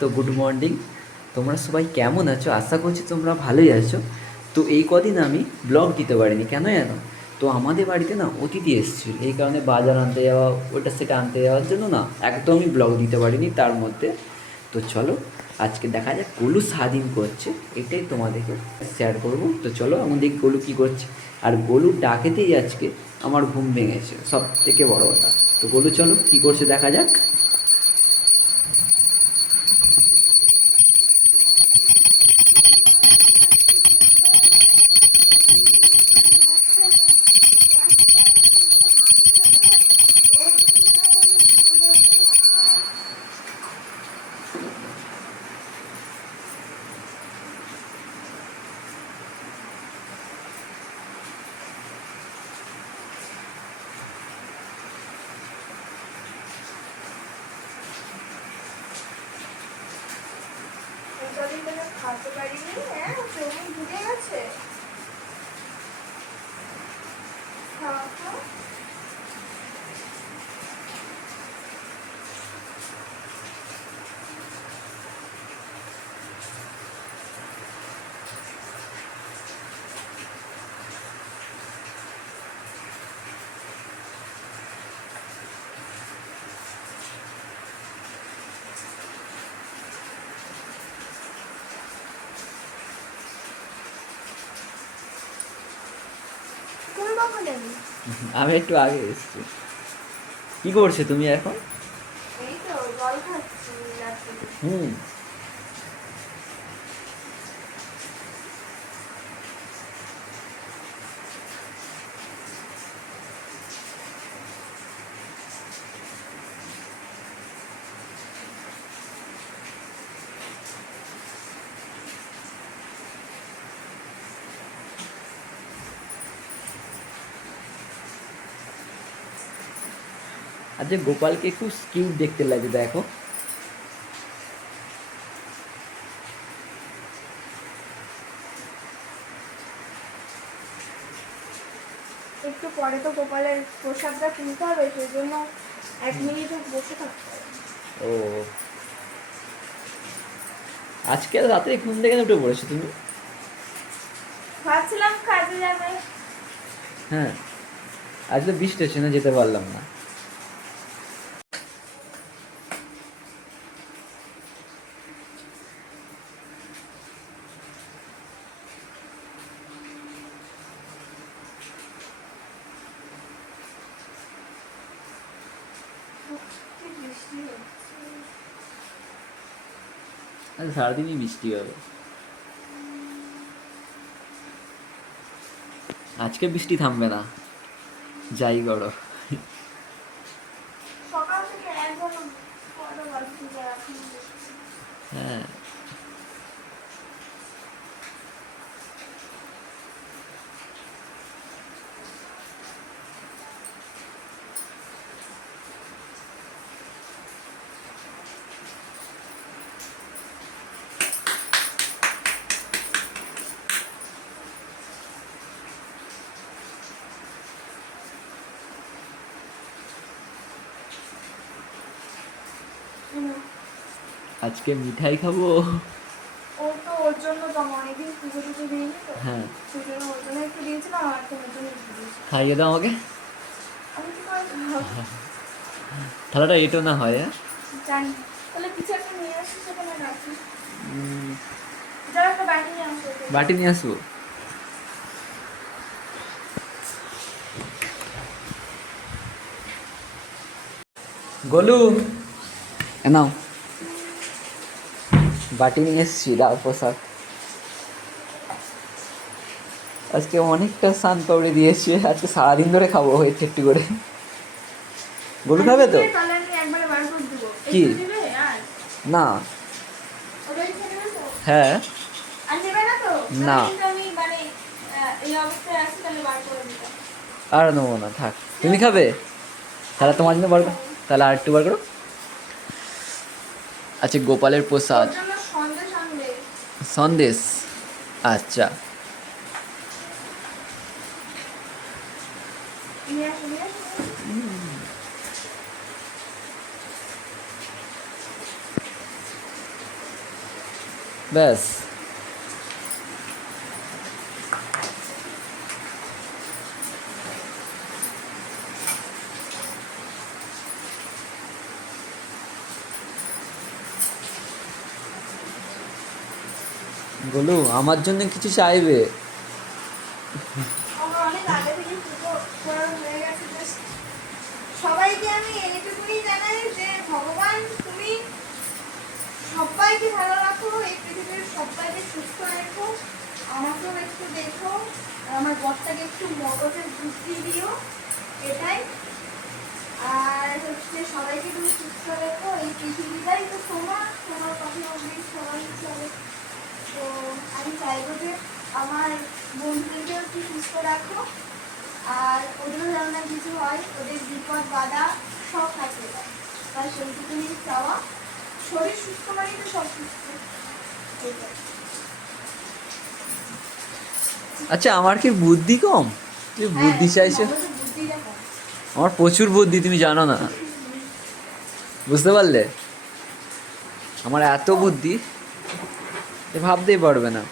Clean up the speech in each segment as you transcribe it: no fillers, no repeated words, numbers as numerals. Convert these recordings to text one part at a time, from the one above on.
তো good morning. তোমরা সবাই কেমন আছো? আশা করছি তোমরা ভালোই আছো। তো এই কদিন আমি ব্লগ দিতে পারিনি, কেন জানো? তো আমাদের বাড়িতে না অতিথি এসেছিল, এই কারণে বাজার আনতে যাওয়া, ওটা সেটা আনতে যাওয়ার জন্য না একদমই ব্লগ দিতে পারিনি তার মধ্যে। তো চলো আজকে দেখা যাক গোলু স্বাধীন করছে, এটাই তোমাদেরকে শেয়ার করবো। তো চলো এখন দেখি গোলু কী করছে। আর গোলু ডাকেতেই আজকে আমার ঘুম ভেঙেছে, সব থেকে বড় কথা। তো গোলু চলো কী করছে দেখা যাক। খাওয়াতে পারিনি, হ্যাঁ জমি ঢুকে গেছে। খাওয়াতো তুমি কখন এলি? আমি একটু আগে এসেছি। কী করছে তুমি এখন? এই তো জল খাচ্ছি রাত্রে। হুম। আচ্ছা গোপালকে একটু কিউট দেখতে লাগে, দেখো। একটু পরে তো গোপালের প্রসাদটা কিনতে হবে, সেই জন্য 1 মিনিট বসে থাকতে হবে। ও, আজকে রাতে ঘুম থেকে উঠে পড়েছো তুমি? ভাবছিলাম কাজে যাবে। হ্যাঁ, আজ তো বৃষ্টি হচ্ছে না, যেতে পারলাম না। কি বৃষ্টি হচ্ছে। আজ সারাদিনই বৃষ্টি হবে। আজকে বৃষ্টি থামবে না, যাই করো। সকাল থেকে একদম কটা বাজছে যে এখন বৃষ্টি। হ্যাঁ। আজকে মিঠাই খাবো। ও তো ওর জন্য তো আমি অনেকদিন পুজো টুজো দিইনি তো, হ্যাঁ, সেই জন্য ওর জন্য একটু দিয়েছিলাম আর তোমার জন্য একটু দিয়েছি। খাইয়ে দাও আমাকে। আমি কি করে খাবো? থালাটা এটো না হয়, হ্যাঁ। জানি। তাহলে কিছু একটা নিয়ে আসি, সেখানে রাখি। উম, যারা একটা বাটি নিয়ে আসো। বাটি নিয়ে আসবো। গোলু, এ নাও বাটি নিয়ে এসছি, দাও প্রসাদ। আজকে অনেকটা স্নান পাউডার দিয়েছে, আজকে সারাদিন ধরে খাবো একটু একটু করে। গোলু খাবে তো? তাহলে আমি একবারে বার করে দেবো। কি? একটু দিবে আর না। ওটাই খেয়ে নেবে তো? হ্যাঁ। আর নেবে না তো? না, তাহলে কিন্তু আমি মানে এই অবস্থায় আছি, তাহলে বার করে দিতাম। আর নেবো না, থাক। তুমি খাবে? তাহলে তোমার জন্য বার করো, তাহলে আর একটু বার করো। আচ্ছা গোপালের প্রসাদ ওর জন্য সন্দেশ আনবে। সন্দেশ। আচ্ছা। নিয়ে আসো, নিয়ে আসো। ব্যাস। গোলু আমার জন্য কিছু চাইবে? আমার অনেক আগে থেকে পুজো করা হয়ে গেছে। Just সবাইকে আমি এইটুকুনি জানাই যে ভগবান তুমি সবাইকে ভালো রাখো, এই পৃথিবীর সবাইকে সুস্থ রেখো, আমাকেও একটু দেখো, আর আমার বরটাকে একটু মগজের বুদ্ধি দিও, এটাই। আর হচ্ছে সবাইকে তুমি সুস্থ রেখো, এই পৃথিবীটাই তো তোমার, তোমার কথা অনুযায়ী সবাই চলে। তো আমি চাইবো যে আমার বন্ধুদেরকেও একটু সুস্থ রাখো, আর ওদেরও যেন না কিছু হয়, ওদের বিপদ বাধা সব থাকতে পারে, তাই সেইটুকুনি চাওয়া। শরীর সুস্থ মানে তো সব সুস্থ। এইটাই। আচ্ছা আমার কি বুদ্ধি কম? তুমি বুদ্ধি চাইছো? মগজে বুদ্ধিটা কম। আমার প্রচুর বুদ্ধি, তুমি জানো না, বুঝতে পারলে? আমার এত বুদ্ধি যে ভাবতেই পারবে না।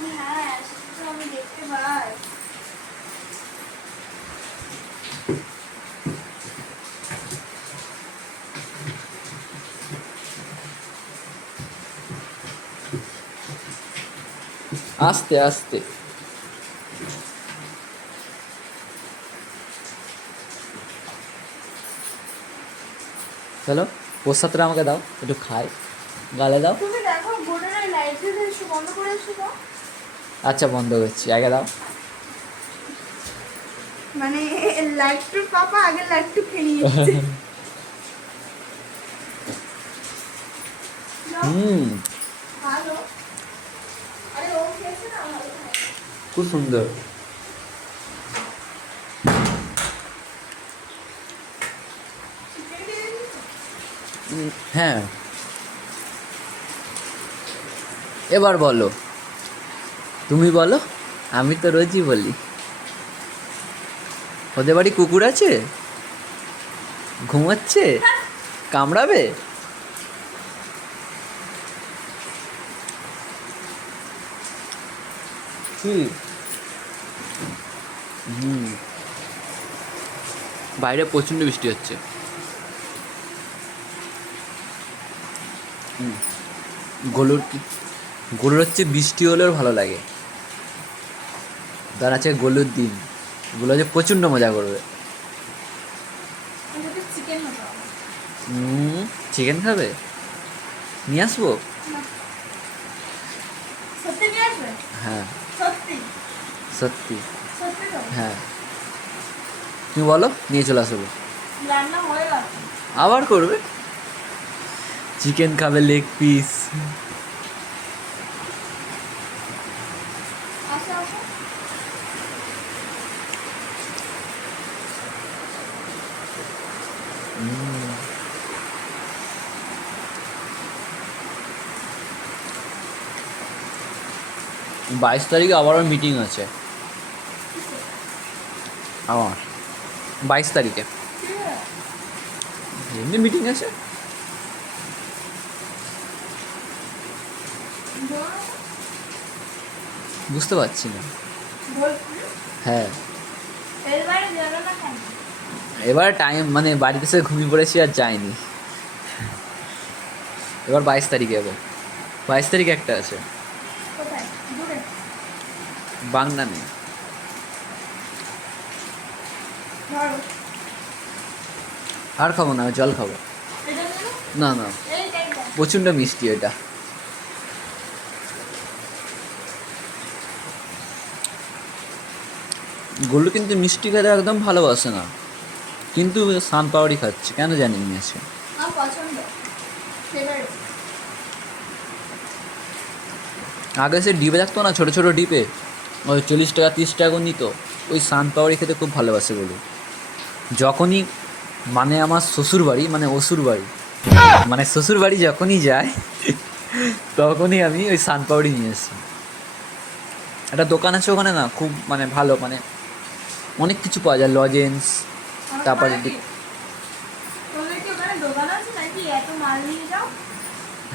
হ্যাঁ, সেটা তো আমি দেখতে পাই। আস্তে আস্তে। চলো প্রসাদটা আমাকে দাও, একটু খাই, গালে দাও। তুমি দেখো বোর্ডের লাইট দিয়ে এসে বন্ধ করে এসো তো। আচ্ছা বন্ধ করছি, আগে দাও। মানে লাইট টু পাপা আগে লাইট টু খেয়ে নিয়েছে। হুম, ভালো। আরে ও খেয়েছে না, ভালো খায়। খুব সুন্দর। চিকেন দিয়ে দিয়েছো? হ্যাঁ, এবার বলো, তুমি বলো, আমি তো রোজই বলি। ওদের বাড়ি কুকুর আছে? ঘুমাচ্ছে? কামড়াবে? কি? হুম, বাইরে প্রচণ্ড বৃষ্টি হচ্ছে। হুম, গরুর কি, গরুর হচ্ছে বৃষ্টি হলেও ভালো লাগে। তার আছে গরুর দিন, ওগুলো যে প্রচণ্ড মজা করবে। আমাদের চিকেন হতো। চিকেন খাবে? নিয়ে আসবো? সত্যি নিয়ে আসবে? হ্যাঁ, সত্যি? সত্যি। সত্যি তো? হ্যাঁ, তুমি বলো, নিয়ে চলে আসবো। রান্না হয়ে গেছে। আবার করবে? চিকেন খাবে, লেগ পিস। আসো আসো। 22 তারিখে আবারও মিটিং আছে আমার, 22 তারিখে ঠিক আছে? এমনি মিটিং আছে। বলো। বুঝতে পারছি না। বলছি। হ্যাঁ, এবারে যাবে না কেন? এবার টাইম মানে বাড়িতে সে ঘুমিয়ে পড়েছি আর যাইনি। এবার 22 তারিখে যাবো। 22 তারিখে একটা আছে, কোথায়? দূরে? বাংলা নেই। ধরো। আর খাবো না, জল খাবো। এটা নেবো? না না, এই টাইপটা। প্রচণ্ড মিষ্টি এটা। গোলু কিন্তু মিষ্টি খেতে একদম ভালোবাসে না, কিন্তু সানপাউরি খাচ্ছে কেন জানি না আজকে। আমার পছন্দ। ফেভারিট। আগে সে ডিপে থাকতো না, ছোটো ছোটো ডিপে, ওই 40 টাকা 30 টাকা করে নিত, ওই সানপাউরি খেতে খুব ভালোবাসে গোলু। যখনই মানে আমার শ্বশুর বাড়ি মানে অসুর বাড়ি মানে শ্বশুর বাড়ি যখনই যায় তখনই আমি ওই সানপাউরি নিয়ে আসি। একটা দোকান আছে ওখানে না, খুব মানে ভালো, মানে অনেক কিছু পাওয়া যায়, লজেন্স, তারপরে তোদের কি ওখানে দোকান আছে নাকি এত মাল নিয়ে যাও?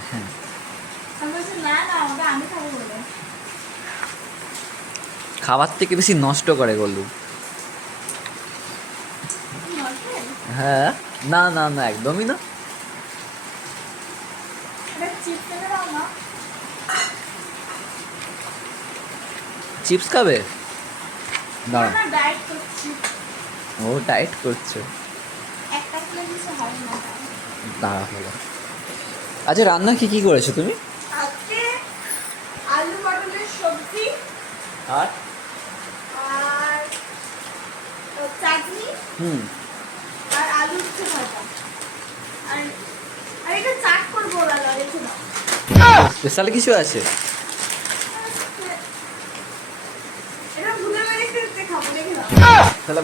হ্যাঁ, আমি বলছি না না, আমাকে খাবার থেকে বেশি নষ্ট করে গলু। হ্যাঁ, না না না, একদমই না। চিপস খাবে? দাঁড়া, ও ডায়েট করছো? দাঁড়া হলো। আচ্ছা, রান্না কি কি করেছো তুমি? আজকে আলু পটলের সবজি আর আর চাটনি হুম, আর আলু উচ্ছে ভাজা আর আর এটা চাট করবো ওরা দেখে নাও। স্পেশাল কিছু আছে? এটা ভুলে মেরে খেতে খাবো দেখে নাও। তাহলে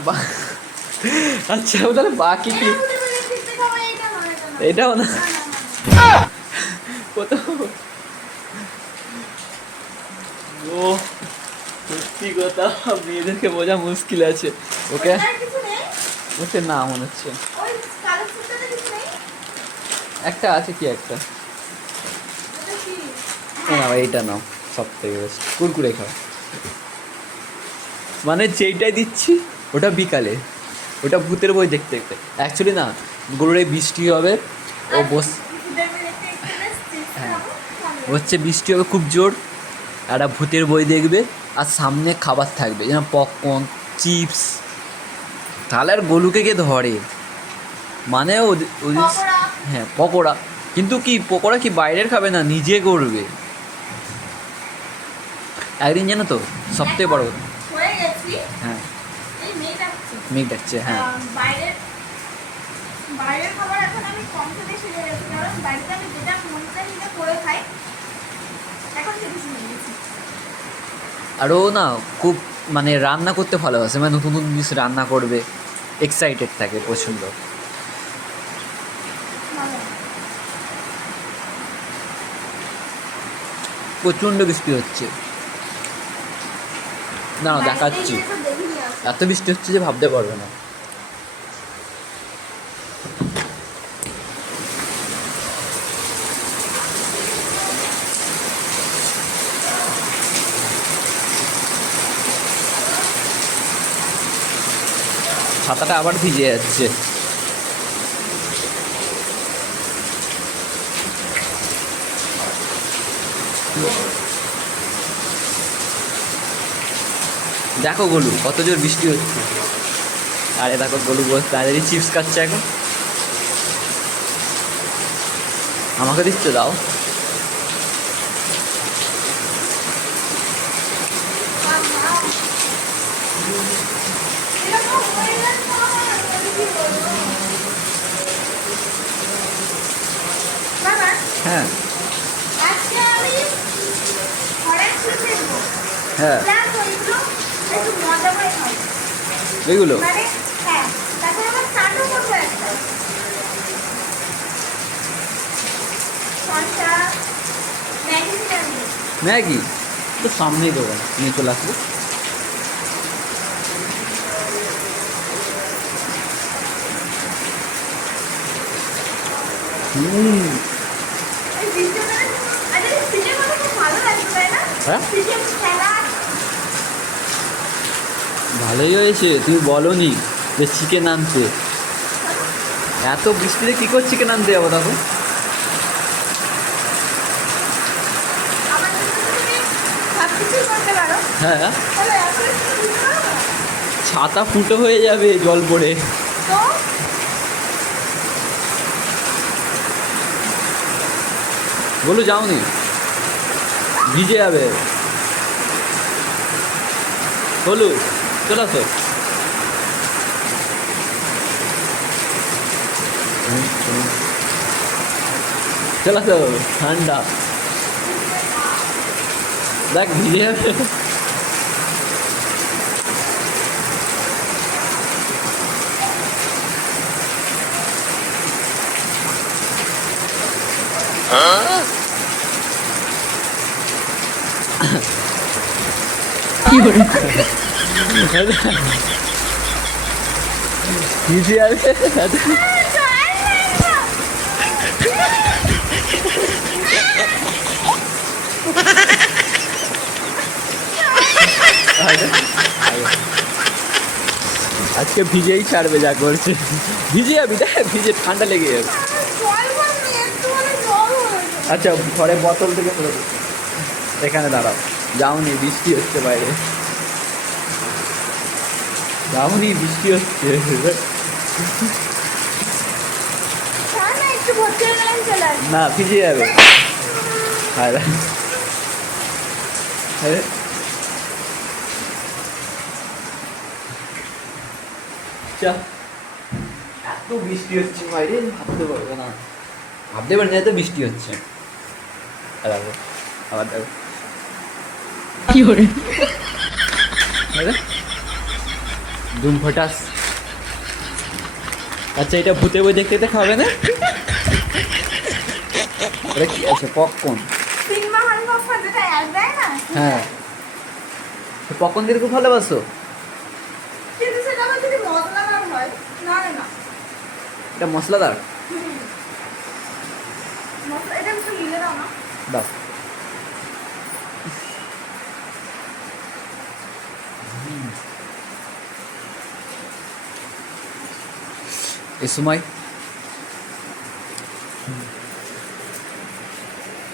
আচ্ছা, তাহলে বাকি কি? এটা ভুলে মেরে খেতে খাবো, এটা নয়, এটা নয়। এটাও না? না, না, না, না। কত ও, সত্যি কথা, মেয়েদেরকে বোঝা মুশকিল আছে। ওকে, আর কিছু নেই? ওকে না মনে হচ্ছে। ওই কালো ফুলটাতে কিছু নেই? একটা আছে, কি একটা? ওটা কি? না ভাই, এইটা নাও, সব থেকে বেস্ট। কুরকুরে খাও। মানে যেইটাই দিচ্ছি ওটা বিকালে, ওটা ভূতের বই দেখতে দেখতে। অ্যাকচুয়ালি না, গরুর এই বৃষ্টি হবে, ও বস, হ্যাঁ, হচ্ছে বৃষ্টি হবে খুব জোর, একটা ভূতের বই দেখবে আর সামনে খাবার থাকবে, যেমন পপকর্ন, চিপস। তাহলে আর গোলুকে কে ধরে? মানে পকোড়া। হ্যাঁ, পকোড়া। কিন্তু কি পকোড়া কি বাইরের খাবে না, নিজে করবে। একদিন জানো তো, সবথেকে বড় কথা। হয়ে গেছি। হ্যাঁ, এই মেয়ে ডাকছে। মেঘ ডাকছে, হ্যাঁ। বাইরের বাইরের খাবার এখন আমি কম খেতে শিখে গেছি, কারণ বাড়িতে আমি যেটা মন চাই সেটা করে খাই। এখন খেতে শিখে গেছি। আর ও না খুব মানে রান্না করতে ভালোবাসে, মানে নতুন নতুন জিনিস রান্না করবে, এক্সাইটেড থাকে, পছন্দ। ভালো। প্রচণ্ড বৃষ্টি হচ্ছে, না বাইরে দেখাচ্ছি। গিয়ে তো দেখিনি আসলে। এত বৃষ্টি হচ্ছে যে ভাবতে পারবে না। ছাতাটা আবার ভিজে যাচ্ছে। দেখো গোলু, কত জোর বৃষ্টি হচ্ছে। আরে দেখো গোলু বস তাড়াতাড়ি চিপস খাচ্ছে এখন। আমাকে দিচ্ছ, দাও। আহা। এরকম হয়ে গেছে আমার, আমি কি বলবো? বাবা, হ্যাঁ আজকে আমি ঘরে শুয়ে থাকবো। হ্যাঁ, প্লাস ওইগুলো একটু মজা করে খাবো। এইগুলো মানে হ্যাঁ, তারপর আমার চাটও করবো একটা। শসা, ম্যাগি দিলাম। ম্যাগি তো সামনেই দোকান, নিয়ে চলে আসবো। হুম, এই বৃষ্টির দিনে আচ্ছা এই ফিশের কথা খুব ভালো লাগতো, তাই না? হ্যাঁ ফিশের খেলা। ভালোই হয়েছে, তুমি বলোনি যে চিকেন আনতে। এত বৃষ্টিতে কী করে চিকেন আনতে যাবো তখন? আমার জন্য তুমি সব কিছুই করতে পারো। হ্যাঁ, তাহলে এত কিছু দিতে পারো না? ছাতা ফুটো হয়ে যাবে জল পড়ে। তো বলো যাওনি, ভিজে যাবে। বলু চলে আসো। চলে আসো, ঠান্ডা। দেখ ভিজে যাবে। কি করে ভিজে যাবে। আজকে ভিজেই ছাড়বে যা করছে। ভিজে যাবি, দেখ ভিজে ঠান্ডা লেগে যাবে। জল ভরনি, একটুখানি জল হয়েছে। আচ্ছা ঘরে বোতল থেকে পড়ে দিচ্ছি। এখানে দাঁড়াও, যাওনি, বৃষ্টি হচ্ছে বাইরে, যাওনি, বৃষ্টি হচ্ছে। হ্যাঁ না, একটু ভর্তি হয়ে গেলাম, চলে আসবো। না ভিজে যাবে। আরে আরে চা, এত বৃষ্টি হচ্ছে বাইরে ভাবতে পারবে না, ভাবতে পারবে না এত বৃষ্টি হচ্ছে। আর দেখো, আবার দেখো কি করে ধুম ফটাস। আচ্ছা এটা ভূতে বই দেখতে দেখতে খাবে না? এটা কি আছে, পপকর্ন? সিনেমা হল পপকর্ন যেটা অ্যাড দেয় না, হ্যাঁ, পপকর্ন দিতে খুব ভালোবাসো? কিন্তু সেটা আবার যদি মশলাদার হয়, না রে না। এটা মশলাদার? মশলা এটা একটু মিলে দাও না। দাও। এই সময়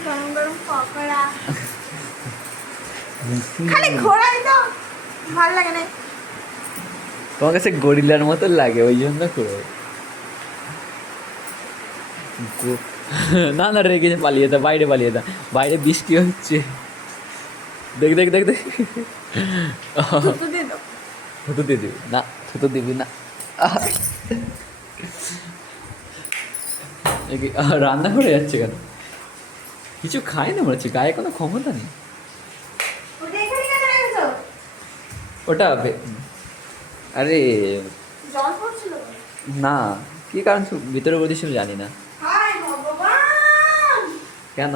গরম গরম পকোড়া, খালি ঘোরাই তো ভালো লাগে না। তোমার কাছে গরিলার মতো লাগে ওই জন্য করে। না না রেগে পালিয়ে দা, বাইরে পালিয়ে দা, বাইরে বৃষ্টি হচ্ছে। দেখ দেখ দেখ দেখ, থুতু দিয়ে দাও। থুতু দিয়ে দিবি না, থুতু দিবি না। রান্না করে যাচ্ছে কেন? কিছু খায় না মনে হচ্ছে, গায়ে কোনো ক্ষমতা নেই। ওটা এখানে কেন রেখেছো? ওটা আরে জল পড়ছিল। না, কি কারণ ভিতরে বলেছিল জানি না। হায় ভগবান, কেন?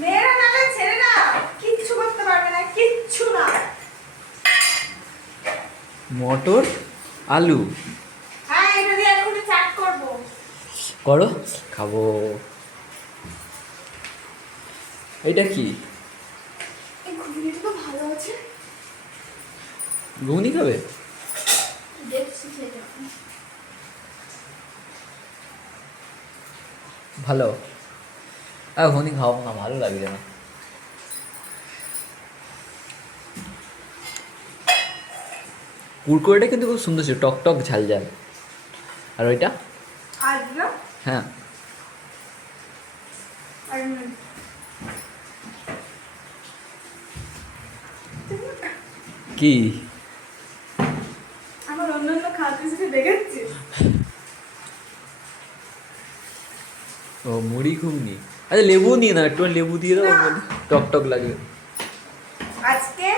মেয়েরা নালে ছেলেরা কিচ্ছু করতে পারবে না, কিচ্ছু না। মটর আলু হ্যাঁ, এটা দিয়ে এখন চাট করবো। করো, খাবো। এটা কি? এই ঘুগনিটা তো ভালো আছে, ঘুগনি খাবে? দেখছি সেটা। ভালো, আর ঘুগনি খাও না, ভালো লাগছে না। কুরকুরেটা কিন্তু খুব সুন্দর ছিল, টক টক ঝাল ঝাল। আর ওইটা? আর দিলো হ্যাঁ, আর কি? আমার অন্যান্য খাদ্য হিসেবে দেখেছি। ও মুড়ি ঘুগনি। আচ্ছা লেবু নিয়ে না, একটু লেবু দিয়ে দাও, না। টক টক লাগবে। আজকে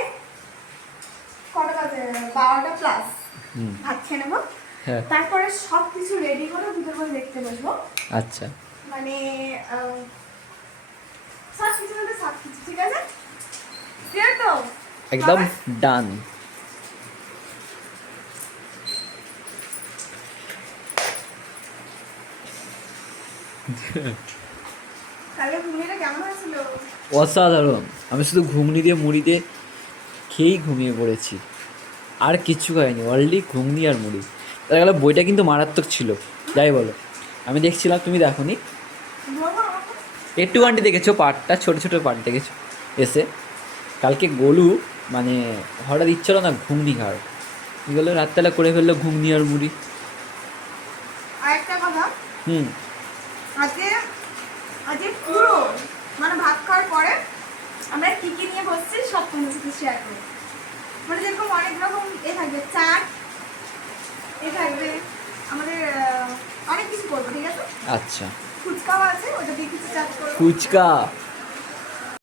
কটা বাজে? 12টা প্লাস। হুম, ভাত খেয়ে নেবো, হ্যাঁ, তারপরে সব কিছু রেডি করে ভিতর করে দেখতে বসবো। আচ্ছা মানে সব কিছু বলতে সব কিছু, ঠিক আছে? ক্লিয়ার তো? একদম বাবা? ডান। কালকে ঘুমিয়ে কেমন হয়েছিল? অসাধারণ, আমি শুধু ঘুগনি দিয়ে মুড়ি দিয়ে খেয়েই ঘুমিয়ে পড়েছি, আর কিচ্ছু খাইনি, অলরেডি ঘুগনি আর মুড়ি। তার গেলে বইটা কিন্তু মারাত্মক ছিল, যাই বলো। আমি দেখছিলাম, তুমি দেখোনি? বলবো আমাকে? একটু গানটি দেখেছো, পার্টটা ছোটো ছোটো পার্ট দেখেছো এসে। কালকে গোলু মানে হঠাৎ ইচ্ছালো না ঘুগনি খাওয়ার, এগুলো রাত্রেবেলা করে ফেললো ঘুগনি আর মুড়ি। আরেকটা কথা, হুম, আজকে আজকে পুরো মানে ভাত খাওয়ার পরে আমরা কি কি নিয়ে বসছি সব তোমাদের সাথে শেয়ার করবো। মানে যেরকম অনেক রকম থাকবে, চাট থাকবে, আমাদের অনেক কিছু করবো, ঠিক আছে? আচ্ছা। ফুচকাও আছে, ওটা দিয়ে কিছু চাট করবো। ফুচকা